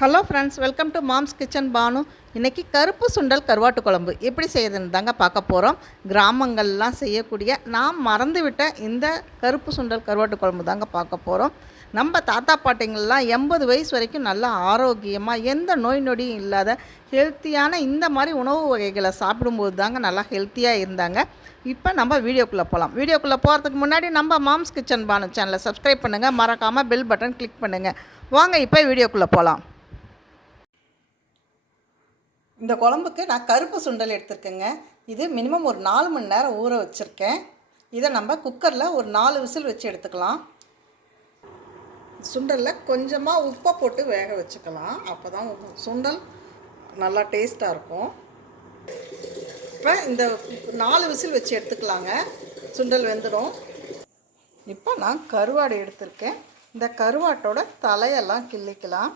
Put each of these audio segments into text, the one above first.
Hello friends, welcome to mom's kitchen Banu. இன்றைக்கி கருப்பு சுண்டல் கருவாட்டு குழம்பு எப்படி செய்யுதுன்னு தாங்க பார்க்க போகிறோம். கிராமங்கள்லாம் செய்யக்கூடிய நான் மறந்துவிட்ட இந்த கருப்பு சுண்டல் கருவாட்டு குழம்பு தாங்க பார்க்க போகிறோம். நம்ம தாத்தா பாட்டிங்கள்லாம் 80 வயசு வரைக்கும் நல்லா ஆரோக்கியமாக எந்த நோய் நொடியும் இல்லாத ஹெல்த்தியான இந்த மாதிரி உணவு வகைகளை சாப்பிடும்போது தாங்க நல்லா ஹெல்த்தியாக இருந்தாங்க. இப்போ நம்ம வீடியோக்குள்ளே போகலாம். வீடியோக்குள்ளே போகிறதுக்கு முன்னாடி நம்ம மாம்ஸ் கிச்சன் பானு சேனலை சப்ஸ்கிரைப் பண்ணுங்கள், மறக்காமல் பெல் பட்டன் கிளிக் பண்ணுங்கள். வாங்க இப்போ வீடியோக்குள்ளே போகலாம். இந்த குழம்புக்கு நான் கருப்பு சுண்டல் எடுத்துருக்கேங்க. இது மினிமம் ஒரு 4 மணி நேரம் ஊற வச்சுருக்கேன். இதை நம்ம குக்கரில் ஒரு 4 விசில் வச்சு எடுத்துக்கலாம். சுண்டலில் கொஞ்சமாக உப்பை போட்டு வேக வச்சுக்கலாம். அப்போ தான் சுண்டல் நல்லா டேஸ்ட்டாக இருக்கும். இப்போ இந்த 4 விசில் வச்சு எடுத்துக்கலாங்க. சுண்டல் வெந்துடும். இப்போ நான் கருவாடு எடுத்திருக்கேன். இந்த கருவாட்டோட தலையெல்லாம் கிள்ளிக்கலாம்.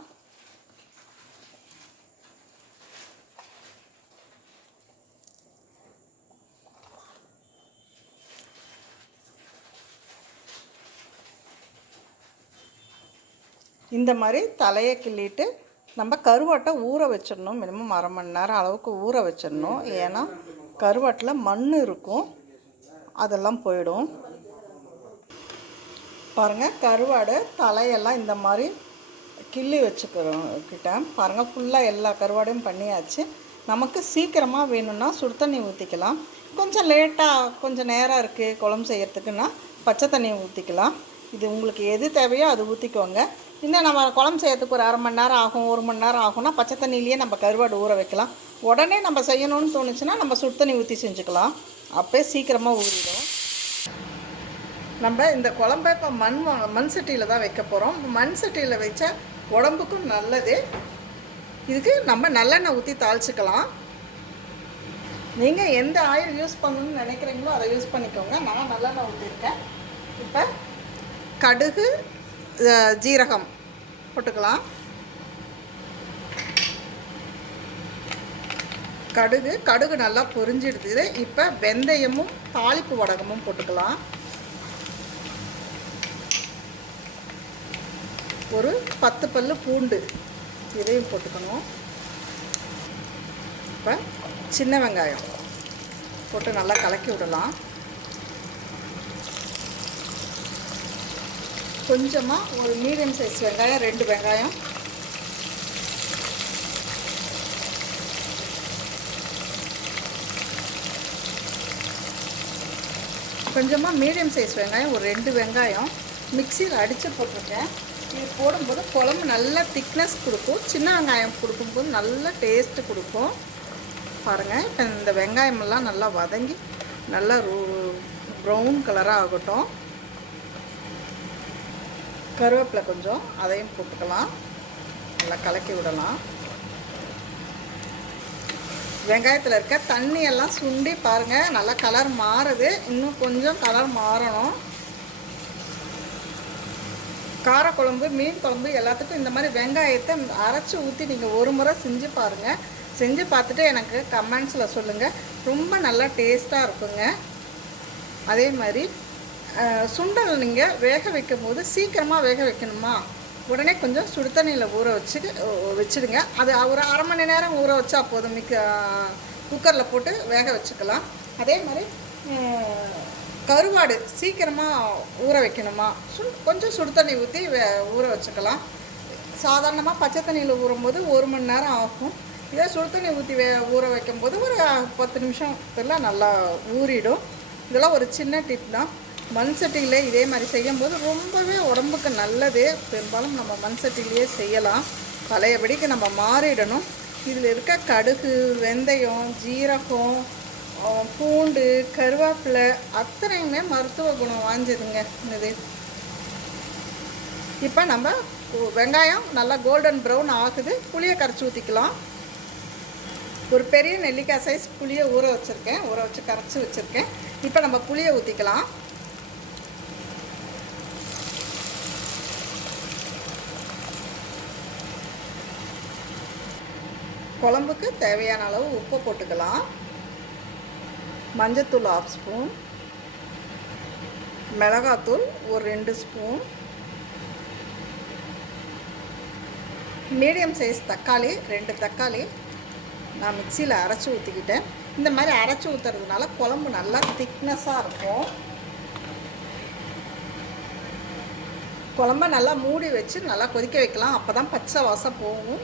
இந்த மாதிரி தலையை கிள்ளிட்டு நம்ம கருவாட்டை ஊற வச்சிடணும். மினிமம் அரை மணி நேரம் அளவுக்கு ஊற வச்சிடணும். ஏன்னா கருவாட்டில் மண் இருக்கும், அதெல்லாம் போயிடும். பாருங்கள், கருவாடு தலையெல்லாம் இந்த மாதிரி கிள்ளி வச்சுக்கிட்டேன். பாருங்கள், ஃபுல்லாக எல்லா கருவாடையும் பண்ணியாச்சு. நமக்கு சீக்கிரமாக வேணும்னா சுடு தண்ணி ஊற்றிக்கலாம். கொஞ்சம் லேட்டாக கொஞ்சம் நேரம் இருக்குது குழம்பு செய்கிறதுக்குன்னா பச்சை தண்ணி ஊற்றிக்கலாம். இது உங்களுக்கு எது தேவையோ அது ஊற்றிக்கோங்க. இன்னும் நம்ம குழம்பு செய்யறதுக்கு ஒரு அரை மணி நேரம் ஆகும், 1 மணி நேரம் ஆகும்னா பச்சை தண்ணியிலேயே நம்ம கருவாடு ஊற வைக்கலாம். உடனே நம்ம செய்யணும்னு தோணுச்சுன்னா நம்ம சுடு தண்ணி ஊற்றி செஞ்சுக்கலாம். அப்போ சீக்கிரமாக ஊறிடும். நம்ம இந்த குழம்பை இப்போ மண் சட்டியில் தான் வைக்க போகிறோம். மண் சட்டியில் வச்சா உடம்புக்கும் நல்லது. இதுக்கு நம்ம நல்லெண்ணெய் ஊற்றி தாளிச்சிக்கலாம். நீங்கள் எந்த ஆயில் யூஸ் பண்ணணும்னு நினைக்கிறீங்களோ அதை யூஸ் பண்ணிக்கோங்க. நான் நல்லெண்ணெய் ஊற்றிருக்கேன். இப்போ கடுகு ஜீரகம் போட்டுக்கலாம். கடுகு நல்லா பொரிஞ்சிடுது. இப்போ வெந்தயமும் தாளிப்பு வடகமும் போட்டுக்கலாம். ஒரு 10 பல்லு பூண்டு இதையும் போட்டுக்கணும். இப்போ சின்ன வெங்காயம் போட்டு நல்லா கலக்கி விடலாம். கொஞ்சமாக ஒரு மீடியம் சைஸ் வெங்காயம், 2 வெங்காயம், கொஞ்சமாக மீடியம் சைஸ் வெங்காயம் ஒரு 2 வெங்காயம் மிக்சியில் அடித்து போட்டிருக்கேன். இது போடும்போது குழம்பு நல்லா திக்னஸ் கொடுக்கும். சின்ன வெங்காயம் கொடுக்கும்போது நல்ல டேஸ்ட்டு கொடுக்கும். பாருங்கள், இப்போ இந்த வெங்காயமெல்லாம் நல்லா வதங்கி நல்லா ப்ரௌன் கலராக ஆகட்டும். கருவேப்பிலை கொஞ்சம் அதையும் போட்டுக்கலாம். நல்லா கலக்கி விடலாம். வெங்காயத்தில் இருக்க தண்ணியெல்லாம் சுண்டி பாருங்கள், நல்லா கலர் மாறுது. இன்னும் கொஞ்சம் கலர் மாறணும். காரக்குழம்பு, மீன் குழம்பு எல்லாத்துக்கும் இந்த மாதிரி வெங்காயத்தை அரைச்சி ஊற்றி நீங்கள் ஒரு முறை செஞ்சு பாருங்கள். செஞ்சு பார்த்துட்டு எனக்கு கமெண்ட்ஸில் சொல்லுங்கள். ரொம்ப நல்லா டேஸ்ட்டாக இருக்குங்க. அதே மாதிரி சுண்டல் நீங்கள் வேக வைக்கும் போது சீக்கிரமாக வேக வைக்கணுமா, உடனே கொஞ்சம் சுடு தண்ணியில் ஊற வச்சுடுங்க. அது ஒரு அரை மணி நேரம் ஊற வச்சா போதும். குக்கரில் போட்டு வேக வச்சுக்கலாம். அதே மாதிரி கருவாடு சீக்கிரமாக ஊற வைக்கணுமா, கொஞ்சம் சுடு தண்ணி ஊற்றி ஊற வச்சுக்கலாம். சாதாரணமாக பச்சை தண்ணியில் ஊறும்போது 1 மணி நேரம் ஆகும். இதே சுடு தண்ணி ஊற்றி ஊற வைக்கும்போது ஒரு 10 நிமிஷத்தில் நல்லா ஊறிடும். இதெல்லாம் ஒரு சின்ன டிப் தான். மண் சட்டியில் இதே மாதிரி செய்யும்போது ரொம்பவே உடம்புக்கு நல்லது. பெரும்பாலும் நம்ம மண் சட்டிலேயே செய்யலாம். பழையபடிக்கு நம்ம மாறிடணும். இதில் இருக்க கடுகு, வெந்தயம், ஜீரகம், பூண்டு, கருவேப்பிலை அத்தனையுமே மருத்துவ குணம் வாஞ்சதுங்க இது. இப்போ நம்ம வெங்காயம் நல்லா கோல்டன் ப்ரௌன் ஆகுது. புளியை கரைச்சி ஊற்றிக்கலாம். ஒரு பெரிய நெல்லிக்காய் சைஸ் புளியை ஊற வச்சு கரைச்சி வச்சுருக்கேன். இப்போ நம்ம புளியை ஊற்றிக்கலாம். குழம்புக்கு தேவையான அளவு உப்பு போட்டுக்கலாம். மஞ்சத்தூள் 1/2 ஸ்பூன், மிளகாத்தூள் ஒரு 2 ஸ்பூன், மீடியம் சைஸ் தக்காளி 2 தக்காளி நான் மிக்சியில் அரைச்சி ஊற்றிக்கிட்டேன். இந்த மாதிரி அரைச்சி ஊற்றுறதுனால குழம்பு நல்லா திக்னஸாக இருக்கும். குழம்ப நல்லா மூடி வச்சு நல்லா கொதிக்க வைக்கலாம். அப்போ தான் பச்சை வாசம் போகும்.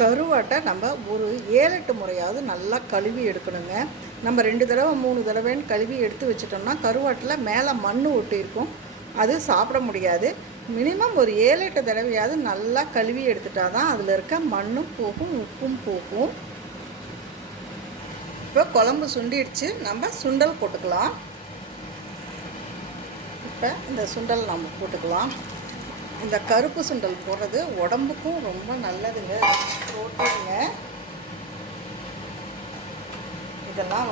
கருவாட்டை நம்ம ஒரு 7-8 முறையாவது நல்லா கழுவி எடுக்கணுங்க. நம்ம 2 தடவை 3 தடவைன்னு கழுவி எடுத்து வச்சிட்டோம்னா கருவாட்டில் மேலே மண் ஒட்டி இருக்கும், அது சாப்பிட முடியாது. மினிமம் ஒரு 7-8 தடவையாவது நல்லா கழுவி எடுத்துட்டா தான் அதில் இருக்க மண்ணும் போகும், உப்பும் போகும். இப்போ குழம்பு சுண்டிடுச்சு, நம்ம சுண்டல் போட்டுக்கலாம். இப்போ இந்த சுண்டல் நம்ம போட்டுக்கலாம். இந்த கருப்பு சுண்டல் போடுறது உடம்புக்கும் ரொம்ப நல்லதுங்க, புரோட்டீனுங்க. இதெல்லாம்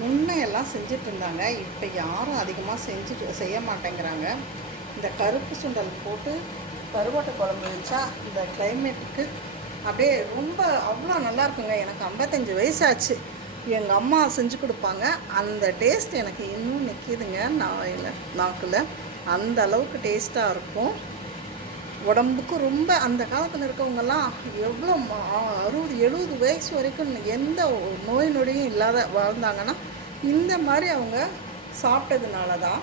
முன்னையெல்லாம் செஞ்சுட்டு இருந்தாங்க, இப்போ யாரும் அதிகமாக செய்ய மாட்டேங்கிறாங்க. இந்த கருப்பு சுண்டல் போட்டு கருவாட்டு குழம்பு வச்சா இந்த கிளைமேட்டுக்கு அப்படியே ரொம்ப அவ்வளோ நல்லா இருக்குங்க. எனக்கு 55 வயசாச்சு, எங்கள் அம்மா செஞ்சு கொடுப்பாங்க. அந்த டேஸ்ட் எனக்கு இன்னும் நிற்கிதுங்க நாக்கில். அந்த அளவுக்கு டேஸ்ட்டாக இருக்கும். உடம்புக்கு ரொம்ப அந்த காலத்தில் இருக்கவங்கெல்லாம் எவ்வளோ 60-70 வயசு வரைக்கும் எந்த நோய் நொடியும் இல்லாத வாழ்ந்தாங்கன்னா இந்த மாதிரி அவங்க சாப்பிட்டதுனால தான்.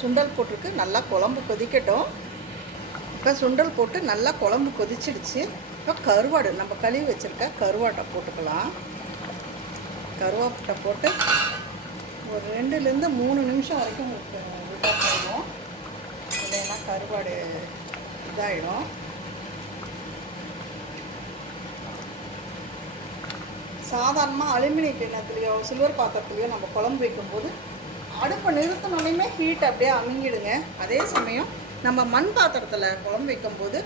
சுண்டல் போட்டிருக்கு, நல்லா குழம்பு கொதிக்கட்டும். இப்போ சுண்டல் போட்டு நல்லா குழம்பு கொதிச்சிடுச்சு. இப்போ கருவாடு நம்ம கழுவி வச்சுருக்க கருவாட்டை போட்டுக்கலாம். கருவாட்டை போட்டு ஒரு 2லேருந்து 3 நிமிஷம் வரைக்கும் விட்டால் போதும், இல்லைன்னா கருவாடு இதாகிடும். சாதாரணமாக அலுமினிய கிண்ணத்துலேயோ சில்வர் பாத்திரத்துலேயோ நம்ம குழம்பு வைக்கும்போது அடுப்பை நிறுத்தினோடனே ஹீட் அப்படியே அமுங்கிடுங்க. அதே சமயம் நம்ம மண் பாத்திரத்தில் குழம்பு வைக்கும்போது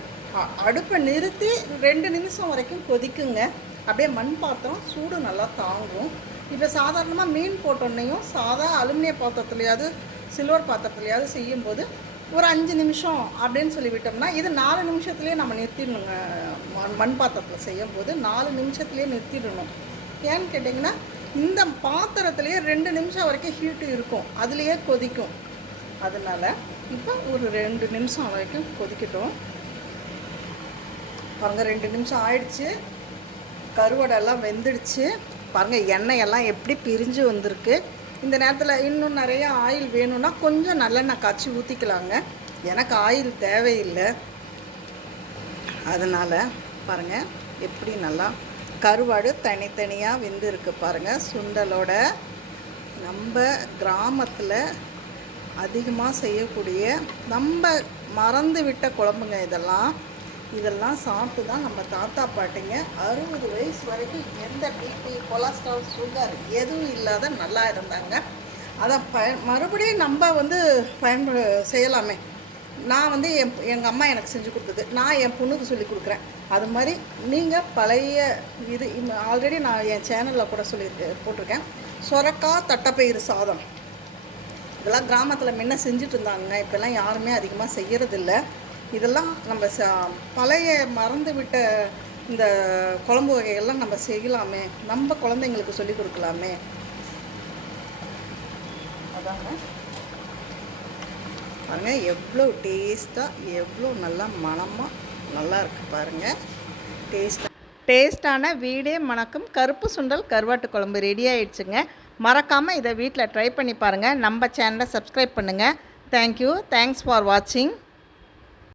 அடுப்பை நிறுத்தி 2 நிமிஷம் வரைக்கும் கொதிக்குங்க. அப்படியே மண் பாத்திரம் சூடு நல்லா தாங்கும். இப்போ சாதாரணமாக மீன் போட்டோன்னையும் சாதா அலுமினிய பாத்திரத்துலையாவது சில்வர் பாத்திரத்துலையாவது செய்யும்போது ஒரு 5 நிமிஷம் அப்படின்னு சொல்லி விட்டோம்னா இது 4 நிமிஷத்துலேயே நம்ம நிறுத்திடணுங்க. மண் பாத்திரத்தில் செய்யும்போது 4 நிமிஷத்துலேயே நிறுத்திடணும். ஏன்னு கேட்டிங்கன்னா இந்த பாத்திரத்துலேயே 2 நிமிஷம் வரைக்கும் ஹீட்டு இருக்கும், அதுலேயே கொதிக்கும். அதனால் இப்போ ஒரு 2 நிமிஷம் வரைக்கும் கொதிக்கட்டும். பாருங்கள் 2 நிமிஷம் ஆயிடுச்சு, கருவாடெல்லாம் வெந்துடுச்சு. பாருங்கள் எண்ணெயெல்லாம் எப்படி பிரிஞ்சு வந்திருக்கு. இந்த நேரத்தில் இன்னும் நிறைய ஆயில் வேணும்னா கொஞ்சம் நல்லெண்ணெய் காய்ச்சி ஊற்றிக்கலாங்க. எனக்கு ஆயில் தேவையில்லை. அதனால் பாருங்கள் எப்படி நல்லா கருவாடு தனித்தனியாக வெந்திருக்கு பாருங்கள். சுண்டலோட நம்ம கிராமத்தில் அதிகமாக செய்யக்கூடிய நம்ம மறந்து விட்ட குழம்புங்க இதெல்லாம் சாப்பிட்டு தான் நம்ம தாத்தா பாட்டிங்க 60 வயசு வரைக்கும் எந்த பிபி கொலஸ்ட்ரால் சுகர் எதுவும் இல்லாத நல்லா இருந்தாங்க. அதை மறுபடியும் நம்ம செய்யலாமே. நான் எங்கள் அம்மா எனக்கு செஞ்சு கொடுத்தது நான் என் பொண்ணுக்கு சொல்லி கொடுக்குறேன். அது மாதிரி நீங்கள் பழைய இது ஆல்ரெடி நான் என் சேனலில் கூட போட்டிருக்கேன். சொரக்காய் தட்டைப்பயிறு சாதம் இதெல்லாம் கிராமத்தில் முன்ன செஞ்சுட்டு இருந்தாங்க, இப்போல்லாம் யாருமே அதிகமாக செய்கிறதில்ல. இதெல்லாம் நம்ம பழைய மறந்து விட்ட இந்த குழம்பு வகைகள்லாம் நம்ம செய்யலாமே, நம்ம குழந்தைங்களுக்கு சொல்லி கொடுக்கலாமே. அதாங்க பாருங்கள் எவ்வளோ டேஸ்ட்டாக எவ்வளோ நல்லா மணமாக நல்லா இருக்குது பாருங்கள். டேஸ்ட்டான வீடே மணக்கும் கருப்பு சுண்டல் கருவாட்டு குழம்பு ரெடி ஆகிடுச்சுங்க. மறக்காமல் இதை வீட்டில் ட்ரை பண்ணி பாருங்கள். நம்ம சேனலை சப்ஸ்கிரைப் பண்ணுங்கள். தேங்க்யூ. தேங்க்ஸ் ஃபார் வாட்சிங்.